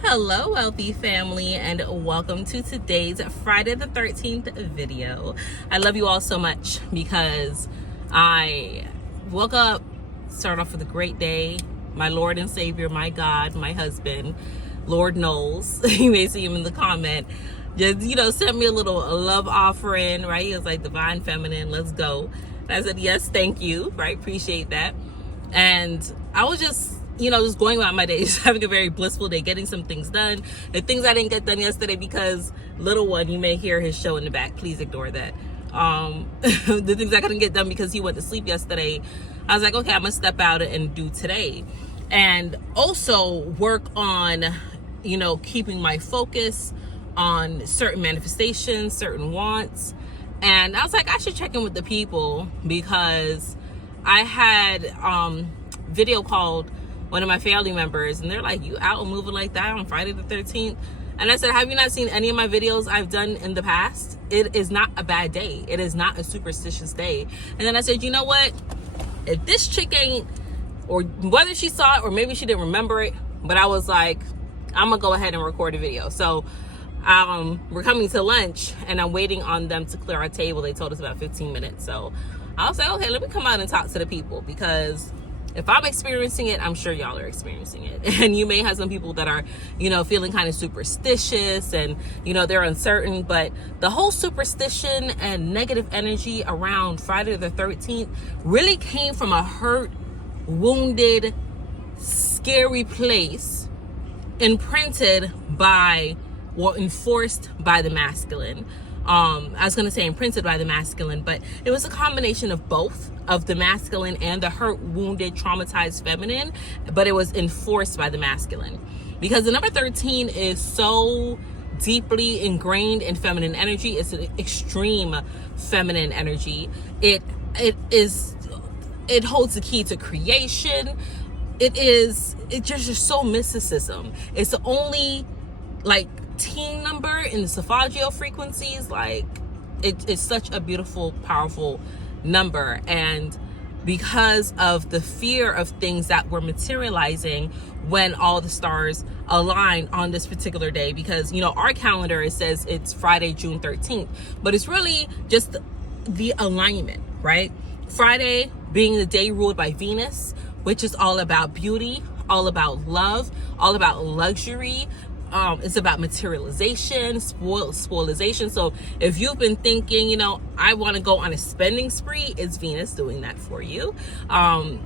Hello, wealthy family, and welcome to today's Friday the 13th video. I love you all so much because I woke up, started off with a great day. My Lord and Savior, my God, my husband, Lord Knowles, you may see him in the comment, just, sent me a love offering, right? He was like, Divine Feminine, let's go. And I said, yes, thank you, right? Appreciate that. And I was just going about my day, just having a very blissful day, getting some things done. The things I didn't get done yesterday because little one, you may hear his show in the back. Please ignore that. The things I couldn't get done because he went to sleep yesterday, I was like, okay, I'm gonna step out and do today. And also work on, keeping my focus on certain manifestations, certain wants. And I was like, I should check in with the people because I had video called one of my family members, and they're like, you out and moving like that on Friday the 13th? And I said, have you not seen any of my videos I've done in the past? It is not a bad day. It is not a superstitious day. And then I said, you know what? If this chick ain't, or whether she saw it or maybe she didn't remember it, but I was like, I'm gonna go ahead and record a video. So we're coming to lunch and I'm waiting on them to clear our table. They told us about 15 minutes. So I was like, okay, let me come out and talk to the people, because if I'm experiencing it, I'm sure y'all are experiencing it. And you may have some people that are, feeling kind of superstitious and, they're uncertain. But the whole superstition and negative energy around Friday the 13th really came from a hurt, wounded, scary place imprinted by or enforced by the masculine. I was going to say imprinted by the masculine, but it was a combination of both, of the masculine and the hurt, wounded, traumatized feminine, but it was enforced by the masculine. Because the number 13 is so deeply ingrained in feminine energy. It's an extreme feminine energy. It holds the key to creation. It's just so mysticism. It's the only teen number in the Sophageal frequencies. It's such a beautiful, powerful number. And because of the fear of things that were materializing when all the stars align on this particular day, because our calendar, it says it's Friday, June 13th, but it's really just the alignment, right? Friday being the day ruled by Venus, which is all about beauty, all about love, all about luxury. It's about materialization, spoilization. So if you've been thinking, I want to go on a spending spree, it's Venus doing that for you. And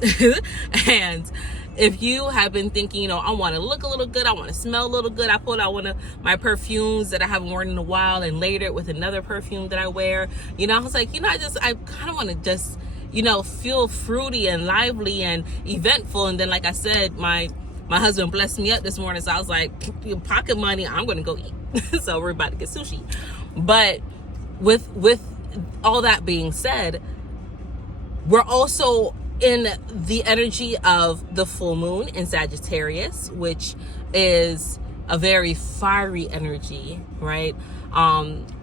if you have been thinking, I want to look a little good, I want to smell a little good, I pulled out one of my perfumes that I haven't worn in a while and layered it with another perfume that I wear. I was like, I kind of want to just, feel fruity and lively and eventful. And then, like I said, my husband blessed me up this morning, so I was like, pocket money, I'm gonna go eat. So we're about to get sushi. But with all that being said, we're also in the energy of the full moon in Sagittarius, which is a very fiery energy, right?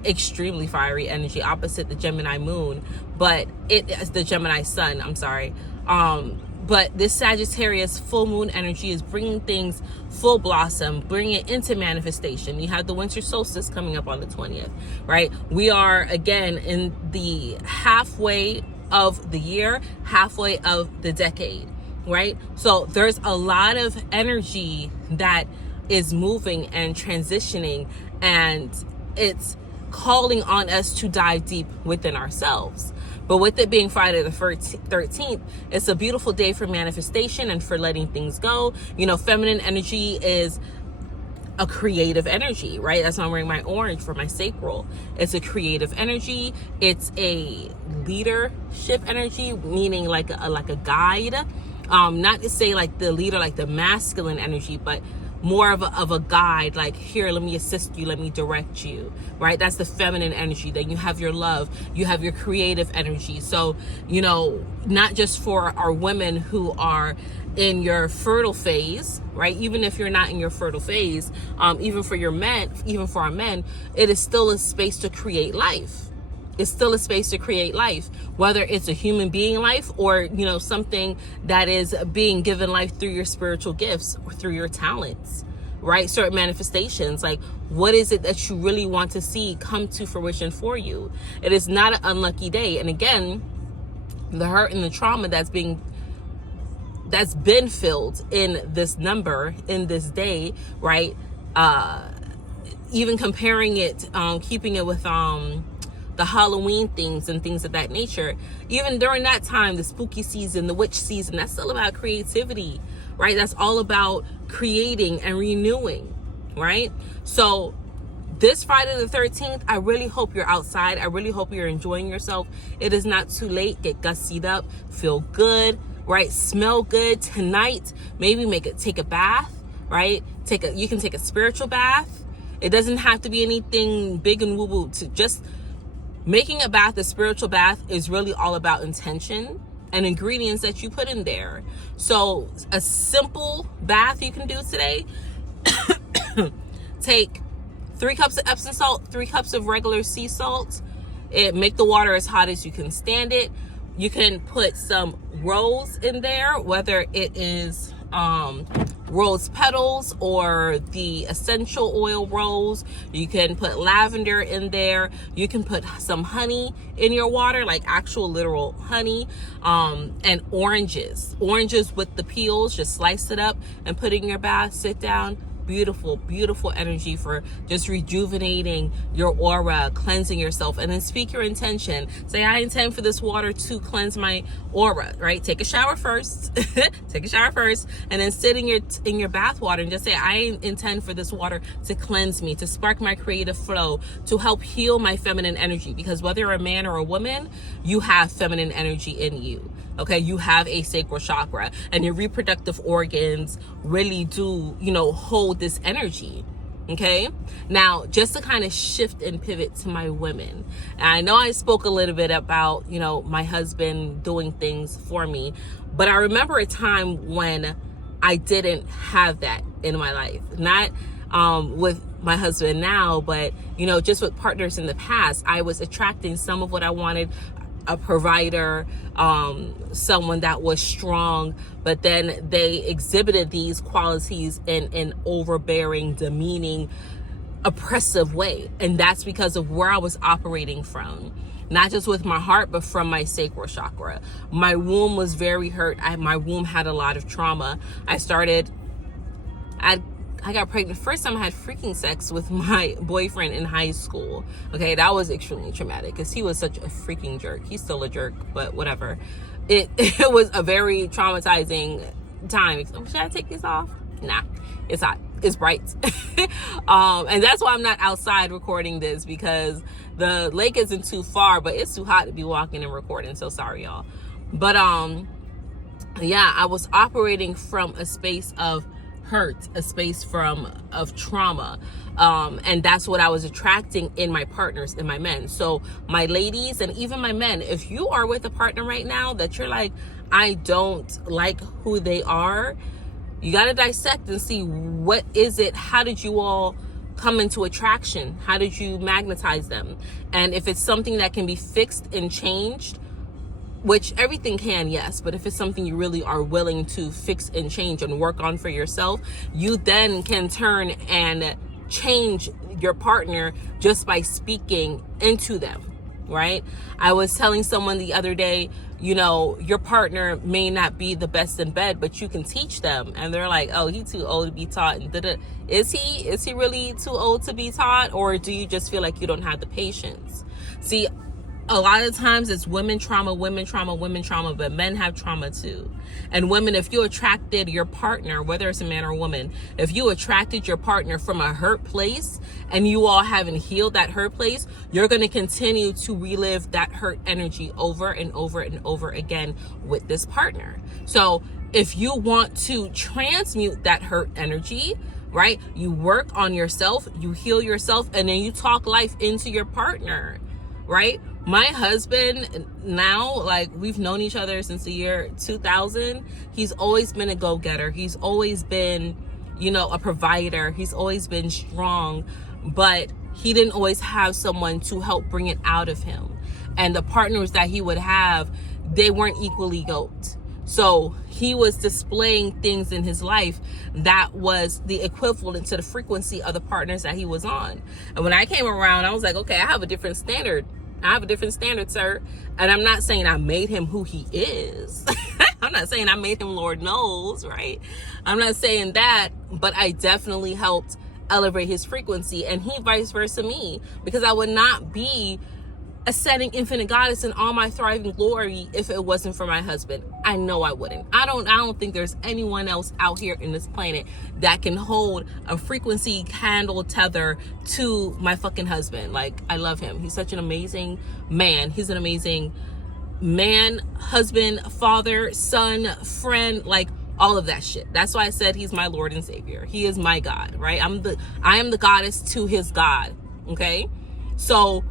Extremely fiery energy, opposite the Gemini moon, but it is the Gemini sun, I'm sorry. But this Sagittarius full moon energy is bringing things full blossom, bringing it into manifestation. You have the winter solstice coming up on the 20th, right? We are, again, in the halfway of the year, halfway of the decade, right? So there's a lot of energy that is moving and transitioning, and it's calling on us to dive deep within ourselves. But with it being Friday the 13th, it's a beautiful day for manifestation and for letting things go. Feminine energy is a creative energy, right? That's why I'm wearing my orange for my sacral. It's a creative energy. It's a leadership energy, meaning like a guide. Not to say like the leader, like the masculine energy, but more of a guide, like, here, let me assist you, let me direct you, right? That's the feminine energy. Then you have your love, you have your creative energy. So, you know, not just for our women who are in your fertile phase, right? Even if you're not in your fertile phase, even for your men, even for our men, it is still a space to create life. It's still a space to create life, whether it's a human being life or, you know, something that is being given life through your spiritual gifts or through your talents, right? Certain manifestations. Like, what is it that you really want to see come to fruition for you? It is not an unlucky day. And again, the hurt and the trauma that's been filled in this number, in this day, right? Even comparing it, keeping it with the Halloween things and things of that nature, even during that time, the spooky season, the witch season, that's still about creativity, right? That's all about creating and renewing, right? So this Friday the 13th, I really hope you're outside. I really hope you're enjoying yourself. It is not too late. Get gussied up, feel good, right? Smell good tonight. Maybe take a bath, right? You can take a spiritual bath. It doesn't have to be anything big and woo-woo. To just making a bath, a spiritual bath, is really all about intention and ingredients that you put in there. So a simple bath you can do today, take 3 cups of Epsom salt, 3 cups of regular sea salt. Make the water as hot as you can stand it. You can put some rose in there, whether it is rose petals or the essential oil rose. You can put lavender in there. You can put some honey in your water, like actual literal honey, and oranges with the peels. Just slice it up and put it in your bath. Sit down. Beautiful, beautiful energy for just rejuvenating your aura, cleansing yourself. And then speak your intention. Say, I intend for this water to cleanse my aura, right? Take a shower first. Take a shower first, and then sit in your bath water and just say, I intend for this water to cleanse me, to spark my creative flow, to help heal my feminine energy. Because whether you're a man or a woman, you have feminine energy in you. Okay, you have a sacral chakra, and your reproductive organs really do, you know, hold this energy. Okay, now just to kind of shift and pivot to my women. And I know I spoke a little bit about, you know, my husband doing things for me, but I remember a time when I didn't have that in my life. Not with my husband now, but, you know, just with partners in the past. I was attracting some of what I wanted: a provider, someone that was strong, but then they exhibited these qualities in an overbearing, demeaning, oppressive way. And that's because of where I was operating from. Not just with my heart, but from my sacral chakra. My womb was very hurt. My womb had a lot of trauma. I got pregnant. First time I had freaking sex with my boyfriend in high school. Okay, that was extremely traumatic because he was such a freaking jerk. He's still a jerk, but whatever. It was a very traumatizing time. Should I take this off? Nah, it's hot. It's bright. And that's why I'm not outside recording this, because the lake isn't too far, but it's too hot to be walking and recording. So sorry, y'all. But yeah, I was operating from a space of hurt, a space of trauma, and that's what I was attracting in my partners, in my men. So my ladies and even my men, if you are with a partner right now that you're like, I don't like who they are, you got to dissect and see, what is it? How did you all come into attraction? How did you magnetize them? And if it's something that can be fixed and changed, which everything can, yes, but if it's something you really are willing to fix and change and work on for yourself, you then can turn and change your partner just by speaking into them, right? I was telling someone the other day, you know, your partner may not be the best in bed, but you can teach them. And they're like, oh, he's too old to be taught. And is he really too old to be taught? Or do you just feel like you don't have the patience? See, a lot of times it's women trauma, but men have trauma too. And women, if you attracted your partner, whether it's a man or a woman, if you attracted your partner from a hurt place and you all haven't healed that hurt place, you're going to continue to relive that hurt energy over and over and over again with this partner. So if you want to transmute that hurt energy, right? You work on yourself, you heal yourself, and then you talk life into your partner, right? My husband now, like, we've known each other since the year 2000. He's always been a go-getter. He's always been, you know, a provider. He's always been strong, but he didn't always have someone to help bring it out of him. And the partners that he would have, they weren't equally yoked. So he was displaying things in his life that was the equivalent to the frequency of the partners that he was on. And when I came around, I was like, okay, I have a different standard. I have a different standard, sir. And I'm not saying I made him who he is. I'm not saying I made him Lord knows, right? I'm not saying that, but I definitely helped elevate his frequency, and he vice versa me, because I would not be ascending infinite goddess in all my thriving glory if it wasn't for my husband. I know I wouldn't. I don't think there's anyone else out here in this planet that can hold a frequency candle tether to my fucking husband. Like, I love him. He's such an amazing man. He's an amazing man, husband, father, son, friend, like all of that shit. That's why I said he's my Lord and Savior. He is my God, right? I am the goddess to his God. Okay? So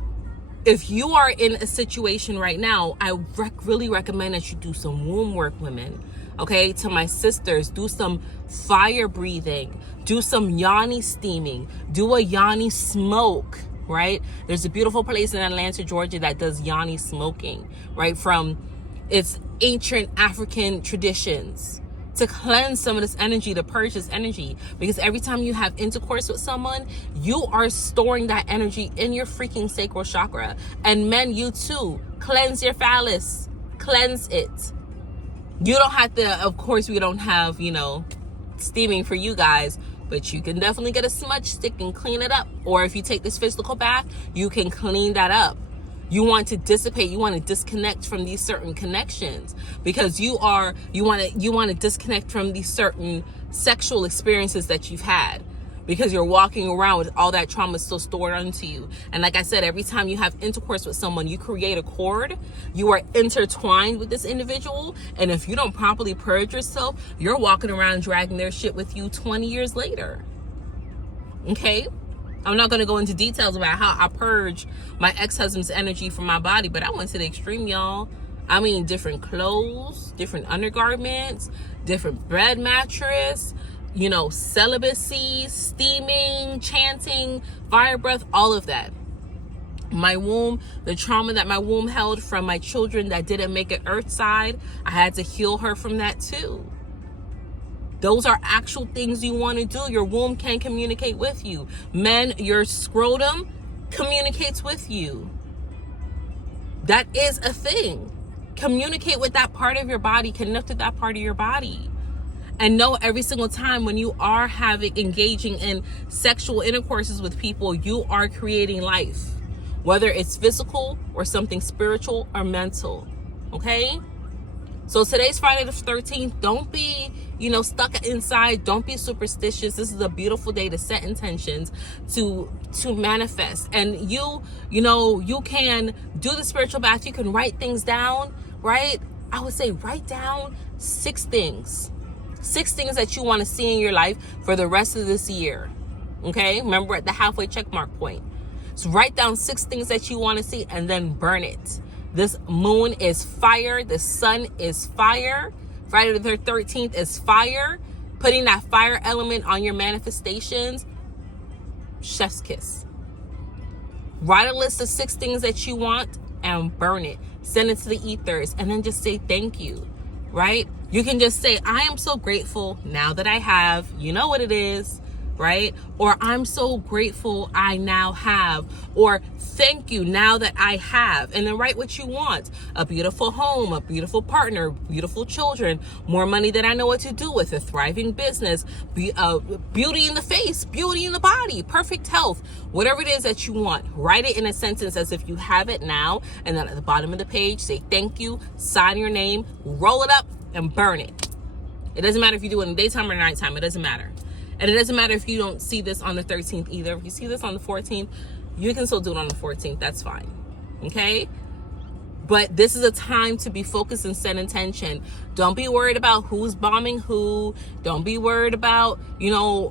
if you are in a situation right now, I really recommend that you do some womb work, women. Okay? To my sisters, do some fire breathing. Do some yoni steaming. Do a yoni smoke, right? There's a beautiful place in Atlanta, Georgia that does yoni smoking, right? From its ancient African traditions, to cleanse some of this energy, to purge this energy. Because every time you have intercourse with someone, you are storing that energy in your freaking sacral chakra. And men, you too, cleanse your phallus, cleanse it. You don't have to, of course, we don't have, you know, steaming for you guys, but you can definitely get a smudge stick and clean it up. Or if you take this physical bath, you can clean that up. You want to dissipate, you want to disconnect from these certain connections, because you want to disconnect from these certain sexual experiences that you've had, because you're walking around with all that trauma still stored onto you. And like I said, every time you have intercourse with someone, you create a cord. You are intertwined with this individual, and if you don't properly purge yourself, you're walking around dragging their shit with you 20 years later. Okay? I'm not going to go into details about how I purge my ex-husband's energy from my body, but I went to the extreme, y'all. I mean, different clothes, different undergarments, different bed mattress, you know, celibacy, steaming, chanting, fire breath, all of that. My womb, the trauma that my womb held from my children that didn't make it earthside, I had to heal her from that too. Those are actual things you want to do. Your womb can communicate with you. Men, your scrotum communicates with you. That is a thing. Communicate with that part of your body. Connect with that part of your body. And know every single time when you are engaging in sexual intercourses with people, you are creating life. Whether it's physical or something spiritual or mental. Okay? So today's Friday the 13th. Don't be, you know, stuck inside. Don't be superstitious. This is a beautiful day to set intentions, to manifest. And you know, you can do the spiritual bath. You can write things down, right? I would say write down 6 things. 6 things that you want to see in your life for the rest of this year. Okay? Remember, at the halfway check mark point. So write down 6 things that you want to see and then burn it. This moon is fire. The sun is fire. Friday the 13th is fire. Putting that fire element on your manifestations. Chef's kiss. Write a list of 6 things that you want and burn it. Send it to the ethers and then just say thank you, right? You can just say, I am so grateful now that I have, you know what it is, right? Or I'm so grateful I now have, or thank you now that I have. And then write what you want. A beautiful home, a beautiful partner, beautiful children, more money than I know what to do with, a thriving business, beauty in the face, beauty in the body, perfect health, whatever it is that you want. Write it in a sentence as if you have it now. And then at the bottom of the page, say thank you, sign your name, roll it up and burn it. It doesn't matter if you do it in daytime or nighttime. It doesn't matter. And it doesn't matter if you don't see this on the 13th either. If you see this on the 14th, you can still do it on the 14th. That's fine. Okay? But this is a time to be focused and set intention. Don't be worried about who's bombing who. Don't be worried about,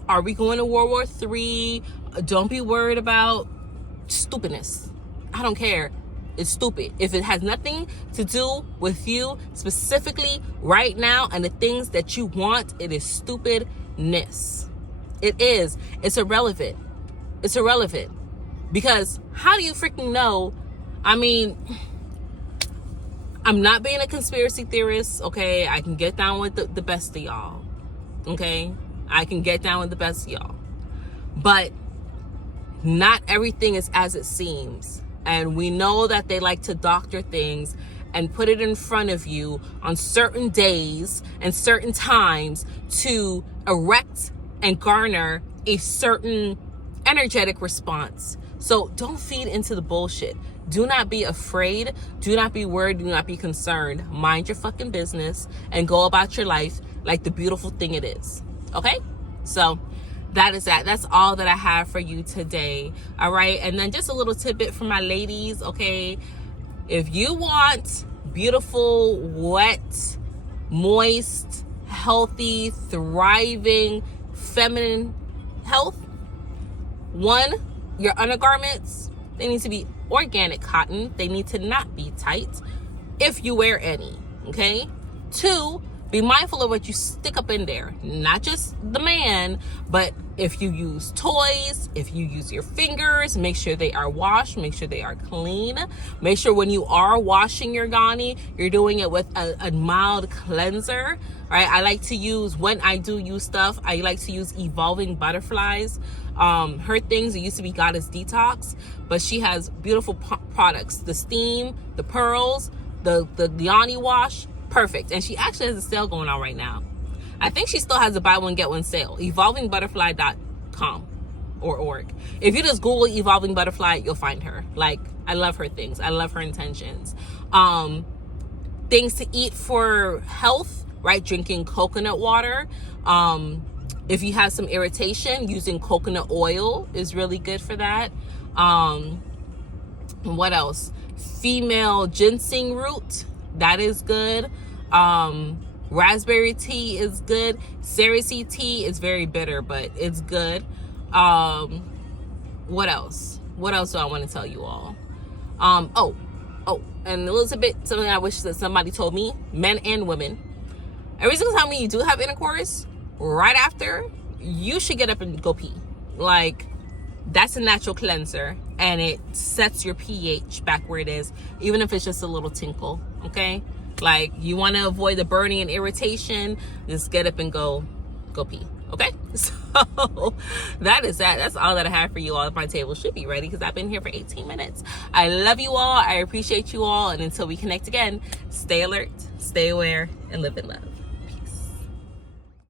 are we going to World War III? Don't be worried about stupidness. I don't care. It's stupid. If it has nothing to do with you specifically right now and the things that you want, it is stupidness. It is. It's irrelevant. It's irrelevant. Because how do you freaking know? I mean, I'm not being a conspiracy theorist, okay? I can get down with the best of y'all, okay? I can get down with the best of y'all. But not everything is as it seems. And we know that they like to doctor things and put it in front of you on certain days and certain times to erect and garner a certain energetic response. So don't feed into the bullshit. Do not be afraid. Do not be worried. Do not be concerned. Mind your fucking business and go about your life like the beautiful thing it is. Okay? So that is that. That's all that I have for you today. All right? And then just a little tidbit for my ladies, okay? If you want beautiful, wet, moist, healthy, thriving, feminine health, one, your undergarments, they need to be organic cotton. They need to not be tight if you wear any, okay? Two, be mindful of what you stick up in there. Not just the man, but if you use toys, if you use your fingers, make sure they are washed, make sure they are clean. Make sure when you are washing your Gani, you're doing it with a mild cleanser, right? I like to use, when I do use stuff, I like to use Evolving Butterflies. Her things, it used to be Goddess Detox, but she has beautiful products. The steam, the pearls, the Gani wash, perfect. And she actually has a sale going on right now. I think she still has a buy one get one sale. evolvingbutterfly.com or org. If you just Google Evolving Butterfly, you'll find her. Like, I love her things. I love her intentions. Things to eat for health, right? Drinking coconut water. If you have some irritation, using coconut oil is really good for that. What else? Female ginseng root, that is good. Raspberry tea is good. Cerasee tea is very bitter, but it's good. What else? What else do I want to tell you all? And Elizabeth, something I wish that somebody told me, men and women. Every single time when you do have intercourse, right after, you should get up and go pee. Like, that's a natural cleanser, and it sets your pH back where it is, even if it's just a little tinkle, okay? Like, you want to avoid the burning and irritation, just get up and go pee, okay? So that is that. That's all that I have for you all. My table should be ready because I've been here for 18 minutes. I love you all. I appreciate you all. And until we connect again, stay alert, stay aware, and live in love.